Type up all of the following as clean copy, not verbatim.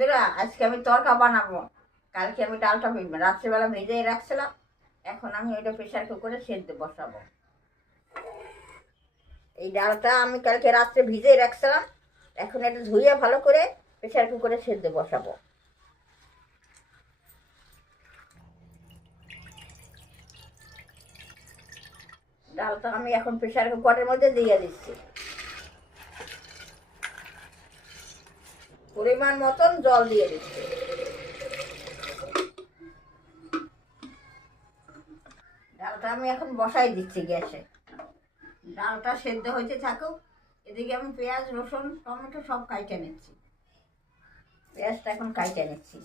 বন্ধুরা, আজকে আমি তরকা বানাবো। কালকে আমি ডালটা রাত্রেবেলা ভেজেই রাখছিলাম। এখন আমি ওইটা প্রেশার কুকারে সেদ্ধ বসাবো। এই ডালটা আমি কালকে রাত্রে ভিজেই রাখছিলাম। এখন এটা ধুয়ে ভালো করে প্রেশার কুকারে সেদ্ধ বসাবো। ডালটা আমি এখন প্রেশার কুকারের মধ্যে দিয়ে দিচ্ছি। পরিমাণ মতন জল দিয়ে দিচ্ছি। ডালটা আমি এখন বসাই দিচ্ছি গ্যাসে। ডালটা সেদ্ধ হইতে থাকুক, এদিকে আমি পেঁয়াজ, রসুন, টমেটো সব কাইটে নিচ্ছি। পেঁয়াজটা এখন কাইটে নিচ্ছি।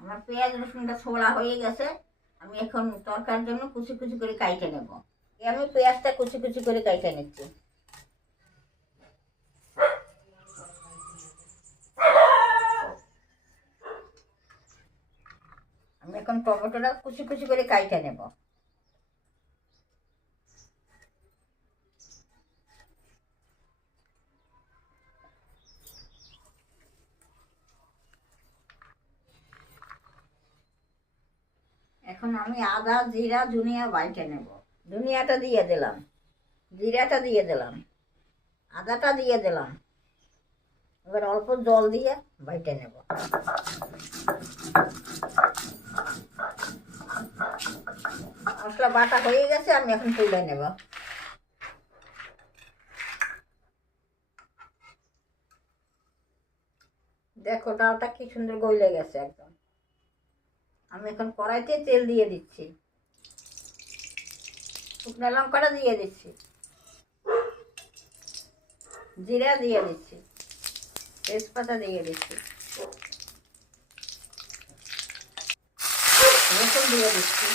আমার পেঁয়াজ রসুনটা ছোলা হয়ে গেছে। আমি এখন তরকার জন্য কুচি কুচি করে কাইটে নেব। আমি পেঁয়াজটা কুচি কুচি করে কাইটে নিচ্ছি। আমি এখন টমেটোটা কুচি কুচি করে কাইটে নেব। এখন আমি আদা, জিরা, ধনিয়া বাইটে নেব। ধনিয়াটা দিয়ে দিলাম, জিরাটা দিয়ে দিলাম, আদাটা দিয়ে দিলাম। এবার অল্প জল দিয়ে বাইটে নেব। মশলা বাটা হয়ে গেছে, আমি এখন তুলে নেব। দেখো ডালটা কি সুন্দর গলে গেছে একদম। আমি এখন কড়াইতে তেল দিয়ে দিচ্ছি। শুকনো লঙ্কাটা দিয়ে দিচ্ছি, জিরা দিয়ে দিচ্ছি, তেজপাতা দিয়ে দিচ্ছি, রসুন দিয়ে দিচ্ছি,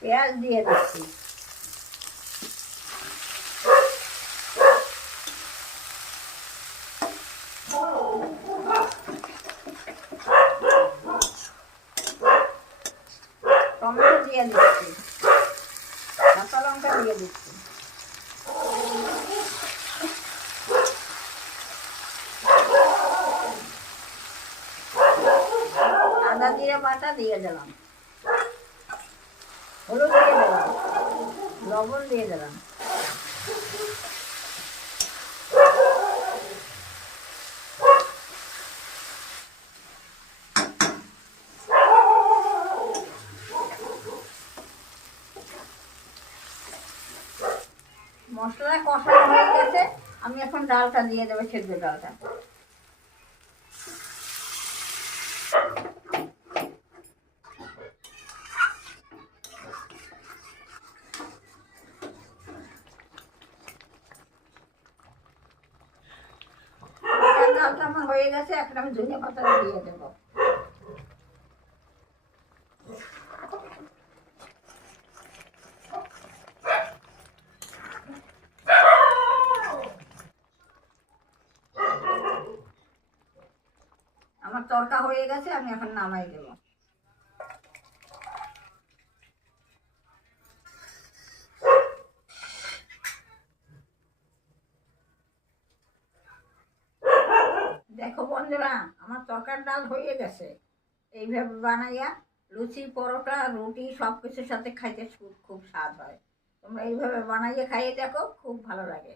পেঁয়াজ দিয়ে দিচ্ছি, টমেটো দিয়ে দিচ্ছি, কাঁচা লঙ্কা দিয়ে দিচ্ছি, আদা জিরা বাটা দিয়ে দিলাম, হলুদ দিয়ে দিলাম, লবণ দিয়ে দিলাম। মশলা কষানো হয়ে গেছে, আমি এখন ডালটা দিয়ে দেবো, সেদ্ধ ডালটা। ডালটা আমার হয়ে গেছে, এখন আমি ধনিয়া পাতাটা দিয়ে দেবো। আমার তরকা হয়ে গেছে, আমি এখন নামাই দেব। দেখো বন্ধুরা, আমার তরকার ডাল হয়ে গেছে। এইভাবে বানাইয়া লুচি, পরোটা, রুটি সব কিছুর সাথে খাইতে খুব স্বাদ হয়। তোমরা এইভাবে বানাইয়ে খাইয়ে দেখো, খুব ভালো লাগে।